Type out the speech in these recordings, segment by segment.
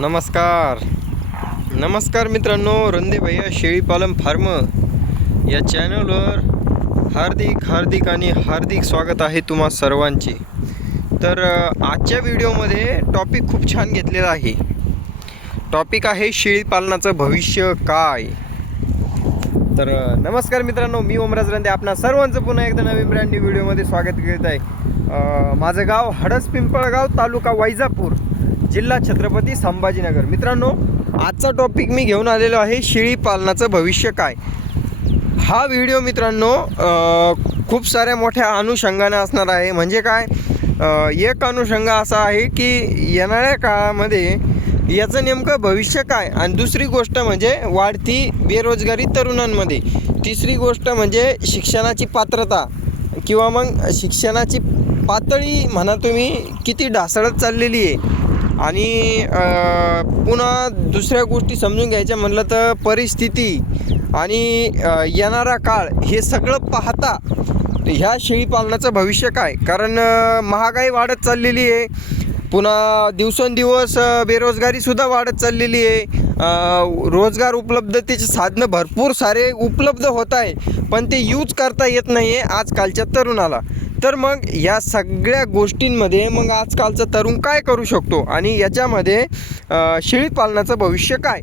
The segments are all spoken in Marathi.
नमस्कार. नमस्कार मित्रांनो रंदे भैया शेळीपालन फार्म या चॅनलवर हार्दिक हार्दिक आणि हार्दिक स्वागत आहे तुम्हा सर्वांचे. तर आजच्या व्हिडिओमध्ये टॉपिक खूप छान घेतलेला आहे. टॉपिक आहे शेळीपालनाचं भविष्य काय? तर नमस्कार मित्रांनो मी ओमराज रंदे. आपणा सर्वांचं पुन्हा एकदा नवीन ब्रँड न्यू व्हिडिओमध्ये स्वागत करत आहे. माझं गाव हडस पिंपळगाव तालुका वैजापूर. जिल्हा छत्रपती संभाजीनगर. मित्रांनो आजचा टॉपिक मी घेऊन आलेलो आहे शेळी पालनाचं भविष्य काय? हा व्हिडिओ मित्रांनो खूप साऱ्या मोठ्या अनुषंगाने असणार आहे. म्हणजे काय? एक अनुषंग असा आहे की येणाऱ्या काळामध्ये याचं नेमकं भविष्य काय? आणि दुसरी गोष्ट म्हणजे वाढती बेरोजगारी तरुणांमध्ये. तिसरी गोष्ट म्हणजे शिक्षणाची पात्रता. किंवा मग शिक्षणाची पातळी म्हणा तुम्ही किती ढासळत चाललेली आहे. आणि पुन्हा दुसऱ्या गोष्टी समजून घ्यायच्या म्हणलं तर परिस्थिती आणि येणारा काळ हे सगळं पाहता ह्या शेळीपालनाचं भविष्य काय? कारण महागाई वाढत चाललेली आहे. पुन्हा दिवसेंदिवस बेरोजगारीसुद्धा वाढत चाललेली आहे. रोजगार उपलब्धतेचे साधनं भरपूर सारे उपलब्ध होत आहे. पण ते यूज करता येत नाही आहे आजकालच्या तरुणाला. तर मग या सगळ्या गोष्टींमध्ये मग आजकालचा तरुण काय करू शकतो? आणि याच्यामध्ये शेळी शेळीपालनाचं भविष्य काय?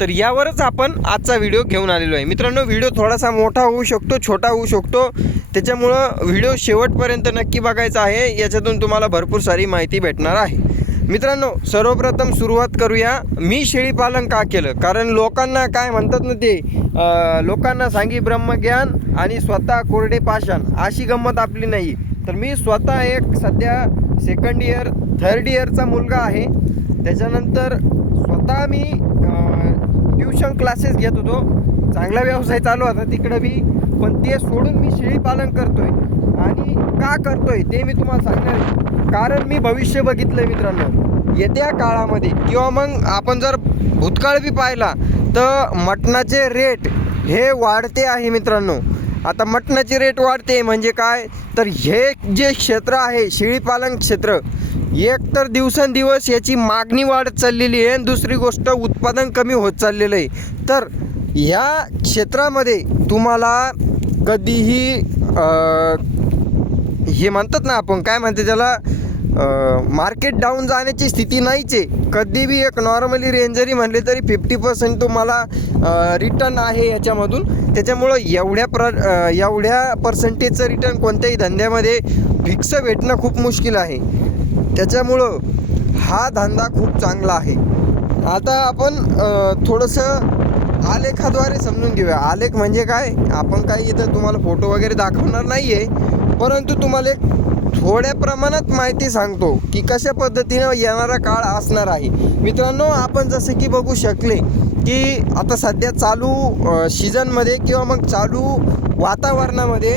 तर यावरच आपण आजचा व्हिडिओ घेऊन आलेलो आहे. मित्रांनो व्हिडिओ थोडासा मोठा होऊ शकतो छोटा होऊ शकतो. त्याच्यामुळं व्हिडिओ शेवटपर्यंत नक्की बघायचा आहे. याच्यातून तुम्हाला भरपूर सारी माहिती भेटणार आहे. मित्रांनो सर्वप्रथम सुरुवात करूया. मी शेळीपालन का केलं? कारण लोकांना काय म्हणतात ना ते लोकांना सांगी ब्रह्मज्ञान आणि स्वतः कोरडे पाषाण अशी गंमत आपली नाही. तर मी स्वतः एक सध्या सेकंड इयर थर्ड इयरचा मुलगा आहे. त्याच्यानंतर स्वतः मी ट्युशन क्लासेस घेत होतो. चांगला व्यवसाय चालू होता तिकडं मी पण ते सोडून मी शेळीपालन करतोय. आणि का करतोय ते मी तुम्हाला सांगणार आहे. कारण मी भविष्य बघितलं मित्रांनो. येत्या काळामध्ये किंवा मग आपण जर भूतकाळ बी पाहिला तर मटणाचे रेट हे वाढते आहे मित्रांनो. आता मटणाचे रेट वाढते म्हणजे काय? तर हे जे क्षेत्र आहे शेळीपालन क्षेत्र एक तर दिवसेंदिवस याची मागणी वाढत चाललेली आहे आणि दुसरी गोष्ट उत्पादन कमी होत चाललेलं आहे. तर ह्या क्षेत्रामध्ये तुम्हाला कधीही हे म्हणतात ना आपण काय म्हणते त्याला मार्केट डाऊन जाण्याची स्थिती नाहीच. आहे कधी बी एक नॉर्मली रेंज जरी म्हणले तरी फिफ्टी पर्सेंट तुम्हाला रिटर्न आहे याच्यामधून. त्याच्यामुळं एवढ्या प्र एवढ्या पर्सेंटेजचं रिटर्न कोणत्याही धंद्यामध्ये फिक्स भेटणं खूप मुश्किल आहे. त्याच्यामुळं हा धंदा खूप चांगला आहे. आता आपण थोडंसं आलेखाद्वारे समजून घेऊया. आलेख म्हणजे काय? आपण काही इथं तुम्हाला फोटो वगैरे दाखवणार नाही आहे परंतु तुम्हाला एक थोड्या प्रमाणात माहिती सांगतो की कशा पद्धतीनं येणारा काळ असणार आहे. मित्रांनो आपण जसं की बघू शकले की आता सध्या चालू सीझनमध्ये किंवा मग चालू वातावरणामध्ये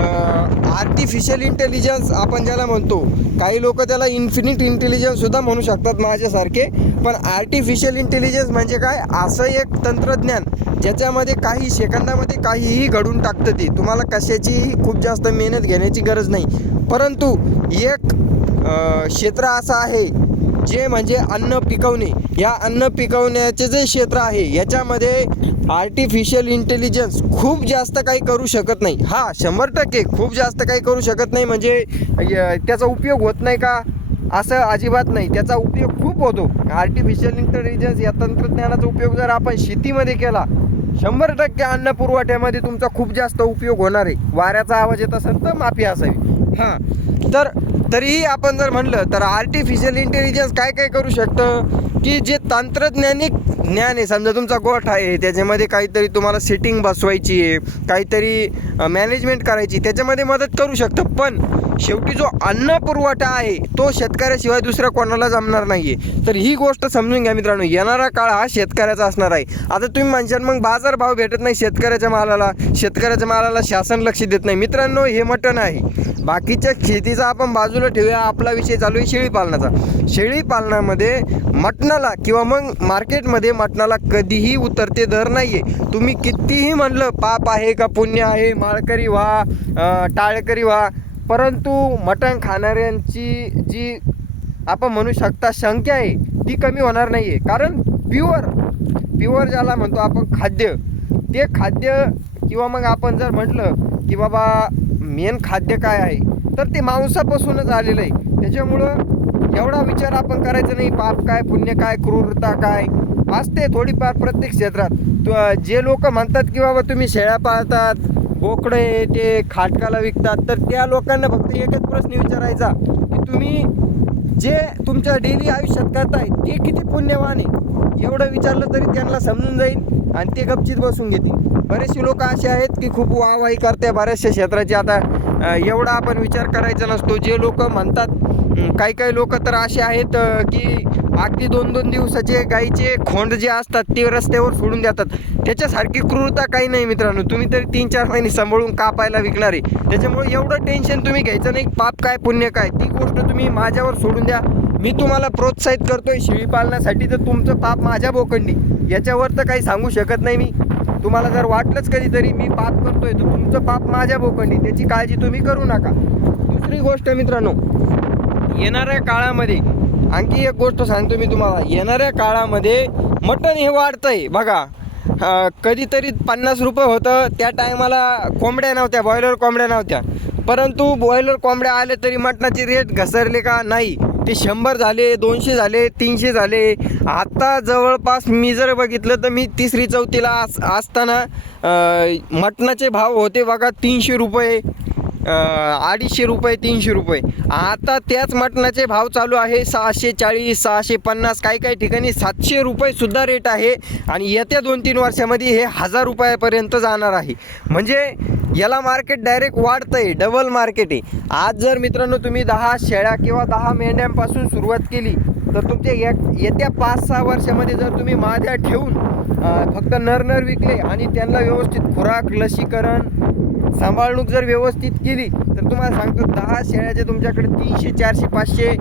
आर्टिफिशियल इंटेलिजन्स आपण ज्याला म्हणतो काही लोक त्याला इन्फिनिट इंटेलिजन्ससुद्धा म्हणू शकतात माझ्यासारखे. पण आर्टिफिशियल इंटेलिजन्स म्हणजे काय? असं एक तंत्रज्ञान ज्याच्यामध्ये काही सेकंदामध्ये काहीही घडून टाकतं ते. तुम्हाला कशाचीही खूप जास्त मेहनत घेण्याची गरज नाही. परंतु एक क्षेत्र असं आहे जे म्हणजे अन्न पिकवणे या अन्न पिकवण्याचे जे क्षेत्र आहे याच्यामध्ये आर्टिफिशियल इंटेलिजन्स खूप जास्त काही करू शकत नाही. हा शंभर टक्के खूप जास्त काही करू शकत नाही म्हणजे य- त्याचा उपयोग होत नाही का? असं अजिबात नाही. त्याचा उपयोग खूप होतो. आर्टिफिशियल इंटेलिजन्स या तंत्रज्ञानाचा उपयोग जर आपण शेतीमध्ये केला शंभर टक्के अन्न पुरवठ्यामध्ये तुमचा खूप जास्त उपयोग होणार आहे. वाऱ्याचा आवाज येत असेल तर माफी असावी. हां. तर तरीही आपण जर म्हणलं तर आर्टिफिशियल इंटेलिजन्स काय काय करू शकतं? की जे तंत्रज्ञानिक ज्ञान आहे समजा तुमचा गोठ आहे त्याच्यामध्ये काहीतरी तुम्हाला सेटिंग बसवायची आहे काहीतरी मॅनेजमेंट करायची त्याच्यामध्ये मदत करू शकतं. पण शेवटी जो अन्न पुरवठा आहे तो शेतकऱ्याशिवाय दुसऱ्या कोणाला जमणार नाही आहे तर ही गोष्ट समजून घ्या मित्रांनो. येणारा काळ हा शेतकऱ्याचा असणार आहे. आता तुम्ही म्हणशाल मग बाजारभाव भेटत नाही शेतकऱ्याच्या मालाला. शेतकऱ्याच्या मालाला शासन लक्ष देत नाही. मित्रांनो हे मटण आहे. बाकीच्या शेतीचा आपण बाजूला ठेवूया. आपला विषय चालू आहे शेळीपालनाचा शेळीपालनामध्ये मटणाला किंवा मग मार्केटमध्ये मटणाला कधीही उतरते दर नाही आहे तुम्ही कितीही म्हणलं पाप आहे का पुण्य आहे माळकरी व्हा टाळकरी व्हा परंतु मटण खाणाऱ्यांची जी आपण म्हणू शकता संख्या आहे ती कमी होणार नाही आहे कारण प्युअर प्युअर ज्याला म्हणतो आपण खाद्य ते खाद्य किंवा मग आपण जर म्हटलं की बाबा मेन खाद्य काय आहे तर ते मांसापासूनच आलेलं आहे. त्याच्यामुळं एवढा विचार आपण करायचा नाही पाप काय पुण्य काय क्रूरता काय. असते थोडीफार प्रत्येक क्षेत्रात. जे लोक म्हणतात की बाबा तुम्ही शेळ्या पाळतात बोकडे ते खाटकाला विकतात तर त्या लोकांना फक्त एकच प्रश्न विचारायचा की तुम्ही जे तुमच्या डेली आयुष्यात करताय ते किती पुण्यवान आहे? एवढं विचारलं तरी त्यांना समजून जाईल आणि ते गपचित बसून घेतील. बरेचसे लोक असे आहेत की खूप वाहवाही करते बऱ्याचशा क्षेत्राची. आता एवढा आपण विचार करायचा नसतो. जे लोक म्हणतात काही काही लोक तर असे आहेत की अगदी दोन दोन दिवसाचे गाईचे खोंड जे असतात ते रस्त्यावर सोडून देतात त्याच्यासारखी क्रूरता काही नाही मित्रांनो. तुम्ही तरी तीन चार महिने सांभाळून कापायला विकणार आहे. त्याच्यामुळे एवढं टेन्शन तुम्ही घ्यायचं नाही. पाप काय पुण्य काय? ती गोष्ट तुम्ही माझ्यावर सोडून द्या. मी तुम्हाला प्रोत्साहित करतोय शेळी पालनासाठी तर तुमचं पाप माझ्या बोकंडी. याच्यावर तर काही सांगू शकत नाही मी. तुम्हाला जर वाटलंच कधीतरी मी पाप करतोय तर तुमचं पाप माझ्या बोकंडी. त्याची काळजी तुम्ही करू नका. दुसरी गोष्ट मित्रांनो येणाऱ्या काळामध्ये आणखी एक गोष्ट सांगतो मी तुम्हाला. येणाऱ्या काळामध्ये मटण हे वाढतंय. बघा कधीतरी पन्नास रुपये होतं. त्या टायमाला कोंबड्या नव्हत्या बॉयलर कोंबड्या नव्हत्या. परंतु बॉयलर कोंबड्या आले तरी मटणाचे रेट घसरले का? नाही. ते शंभर झाले दोनशे झाले तीनशे झाले. आत्ता जवळपास मी जर बघितलं तर मी तिसरी चौथीला अस असताना मटणाचे भाव होते बघा तीनशे रुपये. अडीचशे रुपये तीनशे रुपये. आता त्याच मटणाचे भाव चालू आहे. सहाशे चाळीस सहाशे पन्नास काही काही ठिकाणी सातशे रुपयेसुद्धा रेट आहे. आणि येत्या दोन तीन वर्षामध्ये हे हजार रुपयापर्यंत जाणार आहे. म्हणजे याला मार्केट डायरेक्ट वाढतं आहे डबल मार्केट आहे. आज जर मित्रांनो तुम्ही दहा शेळ्या किंवा दहा मेंढ्यांपासून सुरुवात केली तर तुमच्या या येत्या पाच सहा वर्षामध्ये जर तुम्ही माद्या ठेवून फक्त नर नर विकले आणि त्यांना व्यवस्थित खुराक लसीकरण सांभाळणूक जर व्यवस्थित केली तर तुम्हाला सांगतो दहा शेळ्याचे तुमच्याकडे तीनशे चारशे पाचशे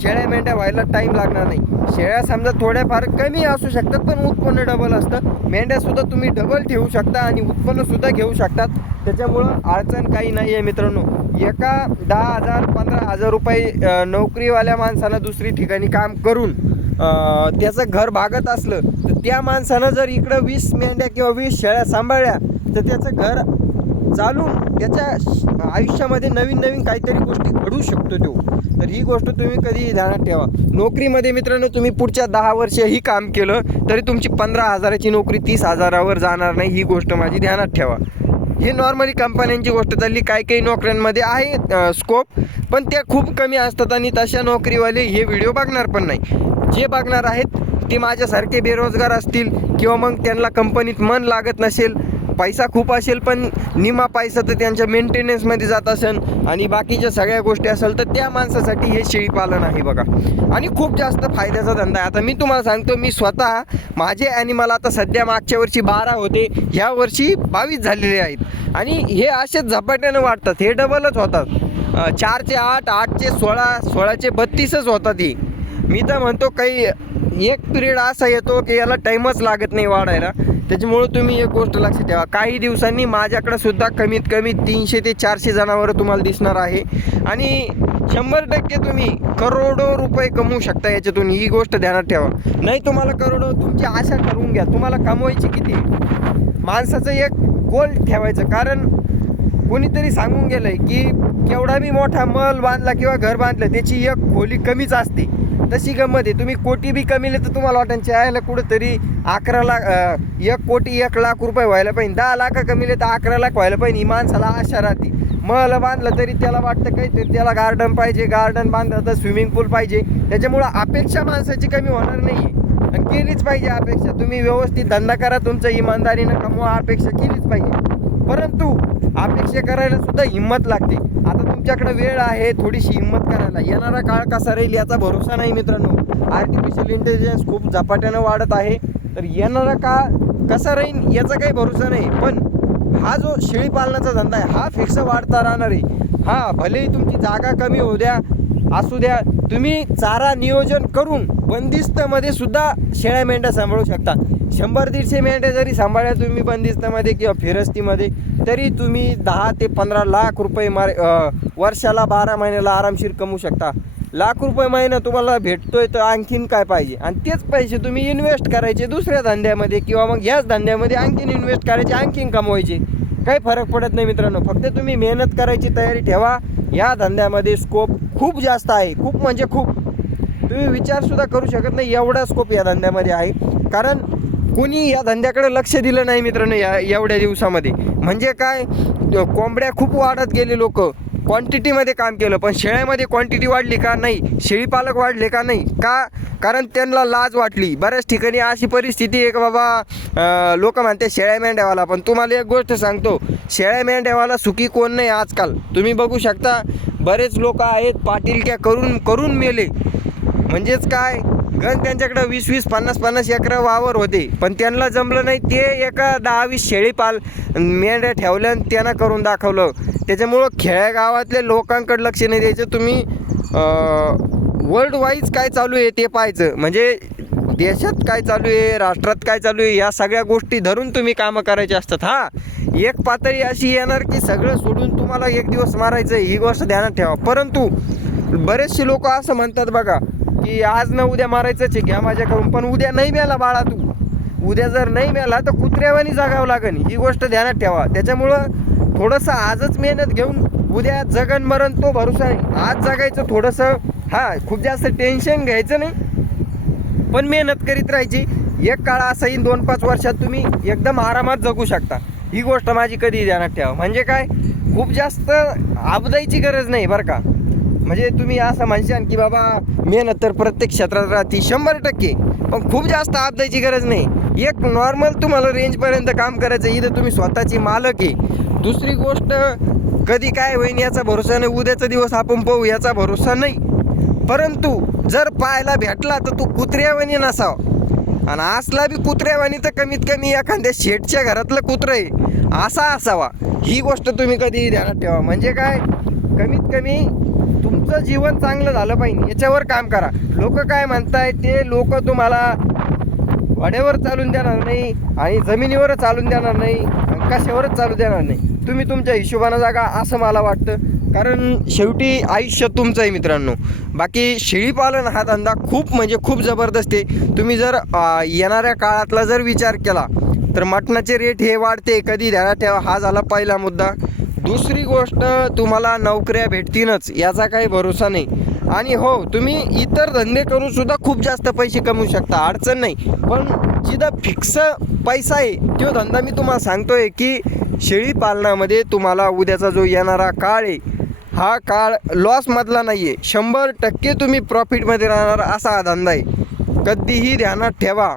शेळ्या मेंढ्या व्हायला टाईम लागणार नाही. शेळ्या समजा थोड्याफार कमी असू शकतात पण उत्पन्न डबल असतं. मेंढ्यासुद्धा तुम्ही डबल ठेवू शकता आणि उत्पन्नसुद्धा घेऊ शकतात. त्याच्यामुळं अडचण काही नाही आहे मित्रांनो. एका दहा हजार पंधरा हजार रुपये नोकरीवाल्या माणसानं दुसरी ठिकाणी काम करून त्याचं घर भागत असलं तर त्या माणसानं जर इकडं वीस मेंढ्या किंवा वीस शेळ्या सांभाळल्या तर त्याचं घर चालून त्याच्या आयुष्यामध्ये नवीन नवीन काहीतरी गोष्टी घडू शकतो तो. तर ही गोष्ट तुम्ही कधी ध्यानात ठेवा. नोकरीमध्ये मित्रांनो तुम्ही पुढच्या दहा वर्षही काम केलं तरी तुमची पंधरा हजाराची नोकरी तीस हजारावर जाणार नाही ही गोष्ट माझी ध्यानात ठेवा. हे नॉर्मली कंपन्यांची गोष्ट चालली काही काही नोकऱ्यांमध्ये आहे स्कोप पण त्या खूप कमी असतात आणि तशा नोकरीवाले हे व्हिडिओ बघणार पण नाही. जे बघणार आहेत ते माझ्यासारखे बेरोजगार असतील किंवा मग त्यांना कंपनीत मन लागत नसेल पैसा खूप असेल पण निमा पैसा तर त्यांच्या मेंटेनन्समध्ये जात असेल आणि बाकीच्या सगळ्या गोष्टी असेल तर त्या माणसासाठी हे शेळीपालन आहे बघा. आणि खूप जास्त फायद्याचा धंदा आहे. आता मी तुम्हाला सांगतो मी स्वतः माझे ॲनिमल आता सध्या मागच्या वर्षी बारा होते ह्या वर्षी बावीस झालेले आहेत. आणि हे असेच झपाट्यानं वाढतात हे डबलच होतात. चारचे आठ आठचे सोळा सोळाचे बत्तीसच होतात हे. मी तर म्हणतो काही एक पिरियड असा येतो की याला टाईमच लागत नाही वाढायला. त्याच्यामुळं तुम्ही एक गोष्ट लक्षात ठेवा. काही दिवसांनी माझ्याकडं सुद्धा कमीत कमी तीनशे ते चारशे जनावरं तुम्हाला दिसणार आहे. आणि शंभर टक्के तुम्ही करोडो रुपये कमवू शकता याच्यातून. ही गोष्ट ध्यानात ठेवा. नाही तुम्हाला करोडो तुमची आशा करून घ्या. तुम्हाला कमवायची किती? माणसाचं एक गोल ठेवायचं. कारण कोणीतरी सांगून गेलं आहे की केवढा मी मोठा मल बांधला किंवा घर बांधलं त्याची एक खोली कमीच असते. तशी गंमत आहे. तुम्ही कोटी बी कमीले तर तुम्हाला वाटेल चायला कुठंतरी अकरा लाख एक कोटी एक लाख रुपये व्हायला पाहिजे. दहा लाख कमीले तर अकरा लाख व्हायला पाहिजे. ही माणसाला आशा राहते. महल बांधलं तरी त्याला वाटतं काहीतरी त्याला गार्डन पाहिजे गार्डन बांधलं तर स्विमिंग पूल पाहिजे. त्याच्यामुळं अपेक्षा माणसाची कमी होणार नाही आणि केलीच पाहिजे अपेक्षा. तुम्ही व्यवस्थित धंदा करा. तुमचं इमानदारीनं कमवा अपेक्षा केलीच पाहिजे. परंतु अपेक्षा करायला सुद्धा हिंमत लागते. आता तुमच्याकडे वेळ आहे थोडीशी हिंमत करायला. येणारा काळ कसा राहील याचा भरोसा नाही मित्रांनो. आर्टिफिशियल इंटेलिजन्स खूप झपाट्यानं वाढत आहे. तर येणारा काळ कसा राहील याचा काही भरोसा नाही. पण हा जो शेळी पालनाचा धंदा आहे हा फिक्स वाढता राहणार आहे. हा भलेही तुमची जागा कमी होऊ द्या असू द्या तुम्ही चारा नियोजन करून बंदिस्तमध्ये सुद्धा शेळ्या मेंढ्या सांभाळू शकता. शंभर दीडशे मेंढ्या जरी सांभाळल्या तुम्ही बंदिस्तमध्ये किंवा फिरस्तीमध्ये तरी तुम्ही दहा ते पंधरा लाख रुपये मार वर्षाला बारा महिन्याला आरामशीर कमवू शकता. लाख रुपये महिना तुम्हाला भेटतोय तर आणखीन काय पाहिजे? आणि तेच पैसे तुम्ही इन्व्हेस्ट करायचे दुसऱ्या धंद्यामध्ये किंवा मग याच धंद्यामध्ये आणखीन इन्व्हेस्ट करायचे आणखीन कमवायचे. काही फरक पडत नाही मित्रांनो. फक्त तुम्ही मेहनत करायची तयारी ठेवा. या धंद्यामध्ये स्कोप खूप जास्त आहे. खूप म्हणजे खूप. तुम्ही विचारसुद्धा करू शकत नाही एवढा स्कोप या धंद्यामध्ये आहे. कारण कोणी या धंद्याकडे लक्ष दिलं नाही मित्रांनो या एवढ्या दिवसामध्ये. म्हणजे काय कोंबड्या खूप वाढत गेले लोक. क्वांटिटीमध्ये काम केलं पण शेळ्यामध्ये क्वांटिटी वाढली का नाही? शेळीपालक वाढले का नाही? का? कारण त्यांना लाज वाटली. बऱ्याच ठिकाणी अशी परिस्थिती आहे का बाबा लोक म्हणते शेळ्या मेंढ्यावाला पण तुम्हाला एक गोष्ट सांगतो. शेळ्या मेंढ्यावाला सुखी कोण नाही आजकाल? तुम्ही बघू शकता बरेच लोक आहेत पाटीलक्या करून करून मेले. म्हणजेच काय? गण त्यांच्याकडं वीस वीस पन्नास पन्नास एकर वावर होते. पण त्यांना जमलं नाही. ते एका दहा वीस शेळीपाल मेंढ्या ठेवल्या आणि त्यांना करून दाखवलं. त्याच्यामुळं खेड्यागावातल्या लोकांकडे लक्ष नाही द्यायचं. तुम्ही वर्ल्ड वाईज काय चालू आहे ते पाहायचं. म्हणजे देशात काय चालू आहे राष्ट्रात काय चालू आहे या सगळ्या गोष्टी धरून तुम्ही कामं करायची असतात. हा एक पातळी अशी येणार की सगळं सोडून तुम्हाला एक दिवस मारायचं ही गोष्ट ध्यानात ठेवा. परंतु बरेचसे लोक असं म्हणतात बघा की आज न उद्या मारायचंच आहे. घ्या माझ्याकडून. पण उद्या नाही मिळाला बाळा तू. उद्या जर नाही मिळाला तर कुत्र्यावानी जागावं लागेल ही गोष्ट ध्यानात ठेवा. त्याच्यामुळं थोडंसं आजच मेहनत घेऊन उद्या जगन मरण तो भरोसा आहे. आज जगायचं थोडंसं हा खूप जास्त टेन्शन घ्यायचं नाही. पण मेहनत करीत राहायची. एक काळ असा येईल दोन पाच वर्षात तुम्ही एकदम आरामात जगू शकता. ही गोष्ट माझी कधी ध्यानात ठेवा. म्हणजे काय? खूप जास्त आबदायची गरज नाही बरं का? म्हणजे तुम्ही असं म्हणशान की बाबा मेहनत तर प्रत्येक क्षेत्रात राहते शंभर टक्के. पण खूप जास्त आपदायची गरज नाही. एक नॉर्मल तुम्हाला रेंजपर्यंत काम करायचं इथं तुम्ही स्वतःची मालक आहे. दुसरी गोष्ट कधी काय होईन याचा भरोसा नाही उद्याचा दिवस आपण पाहू याचा भरोसा नाही. परंतु जर पाहायला भेटला तर तू कुत्र्यावानी नसावा. आणि असला बी कुत्र्यावानी तर कमीत कमी एखाद्या शेटच्या घरातलं कुत्रं आहे असा असावा. ही गोष्ट तुम्ही कधी ध्यानात ठेवा. म्हणजे काय? कमीत कमी तुमचं जीवन चांगलं झालं पाहिजे. याच्यावर काम करा. लोक काय म्हणताय ते लोक तुम्हाला वाड्यावर चालून देणार नाही आणि जमिनीवर चालून देणार नाही आणि कशावरच चालू देणार नाही. तुम्ही तुमच्या हिशोबानं जागा असं मला वाटतं. कारण शेवटी आयुष्य तुमचं आहे मित्रांनो. बाकी शेळीपालन हा धंदा खूप म्हणजे खूप जबरदस्त आहे. तुम्ही जर येणाऱ्या काळातला जर विचार केला तर मटणाचे रेट हे वाढते. कधी ध्यानात ठेवा हा झाला पहिला मुद्दा. दुसरी गोष्ट तुम्हाला नोकऱ्या भेटतीलच याचा काही भरोसा नाही. आणि हो तुम्ही इतर धंदे करूनसुद्धा खूप जास्त पैसे कमवू शकता अडचण नाही. पण जिथं फिक्स पैसा आहे तो धंदा मी तुम्हाला सांगतोय की शेळी पालनामध्ये तुम्हाला उद्याचा जो येणारा काळ आहे हा काळ लॉसमधला नाही आहे शंभर टक्के तुम्ही प्रॉफिटमध्ये राहणार असा हा धंदा आहे. कधीही ध्यानात ठेवा.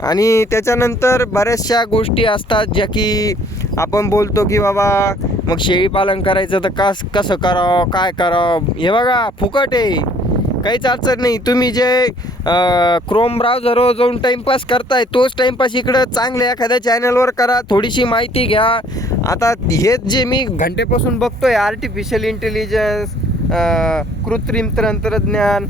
आणि त्याच्यानंतर बऱ्याचशा गोष्टी असतात ज्या की आपण बोलतो की बाबा मग शेळीपालन करायचं तर कस कसं करावं काय करावं? हे बघा फुकट आहे. काहीच अडचण नाही. तुम्ही जे क्रोम ब्राउझरवर जाऊन टाईमपास करताय तोच टाईमपास इकडं चांगल्या एखाद्या चॅनलवर करा. थोडीशी माहिती घ्या. आता हेच जे मी घंटेपासून बघतोय आर्टिफिशियल इंटेलिजन्स कृत्रिम तंत्रज्ञान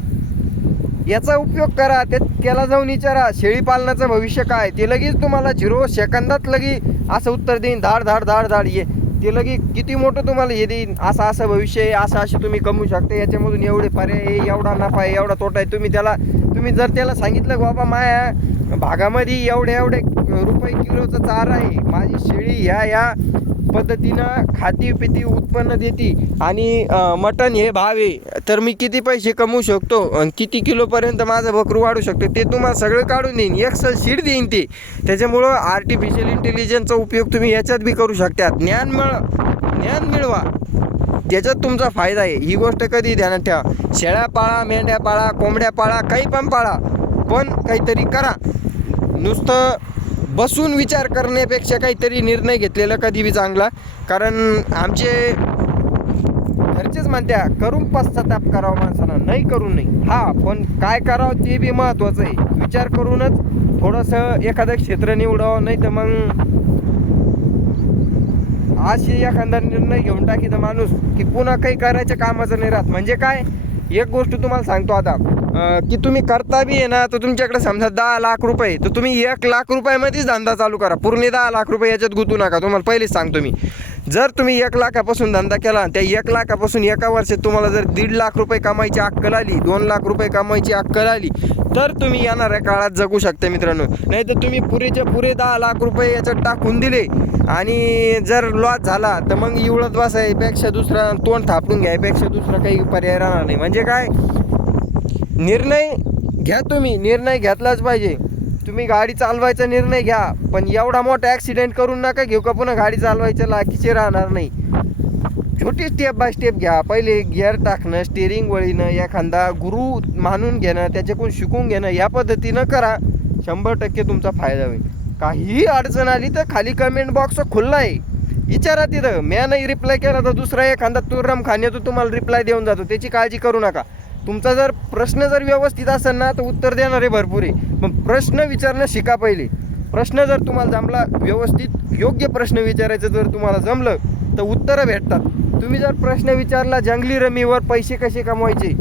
याचा उपयोग करा. ते त्याला जाऊन विचारा शेळीपालनाचं भविष्य काय ते लगेच तुम्हाला झिरो सेकंदात लगी असं उत्तर देईन धाड धाड धाड धाड ये. ते लगे किती मोठं तुम्हाला हे देईन असं असं भविष्य आहे असं असे तुम्ही कमवू शकता. याच्यामधून एवढे पर्याय आहे एवढा नफा आहे एवढा तोटा आहे. तुम्ही त्याला तुम्ही जर त्याला सांगितलं की बाबा माया भागामध्ये एवढे एवढे रुपये किलोचा चारा आहे माझी शेळी ह्या ह्या पद्धतीनं खाती पिती उत्पन्न देते आणि मटण हे भाव आहे. तर मी किती पैसे कमवू शकतो? आणि किती किलोपर्यंत माझं बकरू वाढू शकतो? ते तुम्हाला सगळं काढून देईन. एक्सल शीट देईन ते. त्याच्यामुळं आर्टिफिशियल इंटेलिजन्सचा उपयोग तुम्ही याच्यात बी करू शकता. ज्ञान मिळ ज्ञान मिळवा. त्याच्यात तुमचा फायदा आहे. ही गोष्ट कधी ध्यानात ठेवा. शेळ्या पाळा मेंढ्या पाळा कोंबड्या पाळा काही पण पाळा. पण काहीतरी करा. नुसतं बसून विचार करण्यापेक्षा काहीतरी निर्णय घेतलेला कधी बी चांगला. कारण आमचे घरचेच म्हणत्या करून पश्चाताप करावा माणसानं नाही करून नाही. हा पण काय करावं ते बी महत्त्वाचं आहे. विचार करूनच थोडंसं एखादं क्षेत्र निवडावं नाही तर मग अशी एखादा निर्णय घेऊन टाकी तर माणूस की पुन्हा काही करायच्या कामाचं नाही राहत. म्हणजे काय? एक गोष्ट तुम्हाला सांगतो आता. की तुम्ही करता बी आहे ना तर तुमच्याकडे समजा दहा लाख रुपये तर तुम्ही एक लाख रुपयामध्येच धंदा चालू करा. पूर्ण दहा लाख रुपये याच्यात गुंतू नका. तुम्हाला पहिलेच सांगतो मी. जर तुम्ही एक लाखापासून धंदा केला त्या एक लाखापासून एका वर्षात तुम्हाला जर दीड लाख रुपये कमाईची अक्कल आली दोन लाख रुपये कमाईची अक्कल आली तर तुम्ही येणाऱ्या काळात जगू शकता मित्रांनो. नाही तर तुम्ही पुरेच्या पुरे दहा लाख रुपये याच्यात टाकून दिले आणि जर लॉस झाला तर मग इवळत बसायपेक्षा दुसरा तोंड थापून घ्यायपेक्षा दुसरा काही पर्याय राहणार नाही. म्हणजे काय? निर्णय घ्या तुम्ही निर्णय घेतलाच पाहिजे. तुम्ही गाडी चालवायचा निर्णय घ्या पण एवढा मोठा ॲक्सिडेंट करून नका घेऊ का पुन्हा गाडी चालवायच्या लाकीचे राहणार नाही. छोटी स्टेप बाय स्टेप घ्या. पहिले गिअर टाकणं स्टेअरिंग वळीनं एखादा गुरु मानून घेणं त्याच्याकडून शिकून घेणं या पद्धतीनं करा. शंभर टक्के तुमचा फायदा होईल. काहीही अडचण आली तर खाली कमेंट बॉक्स खुल्ला आहे विचारा तिथं. म्या नाही रिप्लाय केला तर दुसरा एखादा तुर्रम खाण्यातो तुम्हाला रिप्लाय देऊन जातो. त्याची काळजी करू नका. तुमचा जर प्रश्न जर व्यवस्थित असेल ना तर उत्तर देणारे भरपूर आहे. पण प्रश्न विचारणं शिका पहिले. प्रश्न जर तुम्हाला जमला व्यवस्थित योग्य प्रश्न विचारायचं जर तुम्हाला जमलं तर उत्तरं भेटतात. तुम्ही जर प्रश्न विचारला जंगली रमीवर पैसे कसे कमवायचे?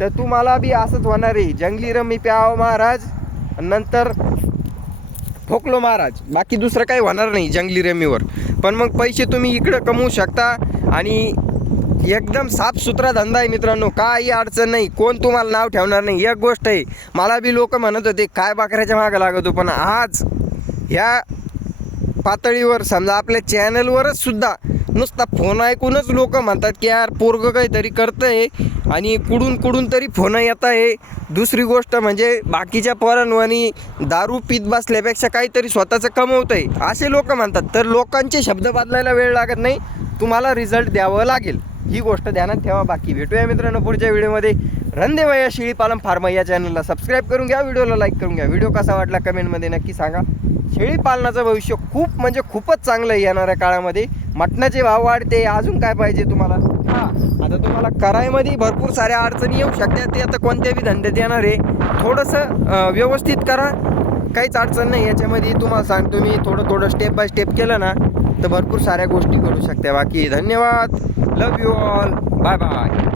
तर तुम्हाला बी असंच होणार आहे. जंगली रमी प्याव महाराज नंतर ठोकलो महाराज. बाकी दुसरं काही होणार नाही जंगली रमीवर. पण मग पैसे तुम्ही इकडं कमवू शकता आणि एकदम साफसुथरा धंदा आहे मित्रांनो. काही अडचण नाही. कोण तुम्हाला नाव ठेवणार नाही. एक गोष्ट आहे. मला बी लोक म्हणत होते काय बाकऱ्याच्या मागं लागतो? पण आज ह्या पातळीवर समजा आपल्या चॅनलवरच सुद्धा नुसता फोन ऐकूनच लोक म्हणतात की यार पोरगं काहीतरी करतंय. आणि कुडून कुडून तरी फोन येत आहे. दुसरी गोष्ट म्हणजे बाकीच्या पोरांवानी दारू पीत बसल्यापेक्षा काहीतरी स्वतःचं कमवतं आहे असे लोक म्हणतात. तर लोकांचे शब्द बदलायला वेळ लागत नाही. तुम्हाला रिझल्ट द्यावं लागेल. ही गोष्ट ध्यानात ठेवा. बाकी भेटूया मित्रांनो पुढच्या व्हिडिओमध्ये. रणदेवया शेळीपालन फार्मा या चॅनलला सबस्क्राईब करून घ्या. व्हिडिओला लाईक करून घ्या. व्हिडिओ कसा वाटला कमेंटमध्ये नक्की सांगा. शेळी पालनाचं भविष्य खूप म्हणजे खूपच चांगलं आहे येणाऱ्या काळामध्ये. मटणाचे भाव वाढते. अजून काय पाहिजे तुम्हाला? हां. आता तुम्हाला करायमध्ये भरपूर साऱ्या अडचणी येऊ शकतात. ते आता कोणत्याही धंद्यात येणार आहे. थोडंसं व्यवस्थित करा. काहीच अडचण नाही. याच्यामध्ये तुम्हाला सांगतो मी थोडं थोडं स्टेप बाय स्टेप केलं ना तर भरपूर साऱ्या गोष्टी करू शकते बाकी धन्यवाद. Love you all bye bye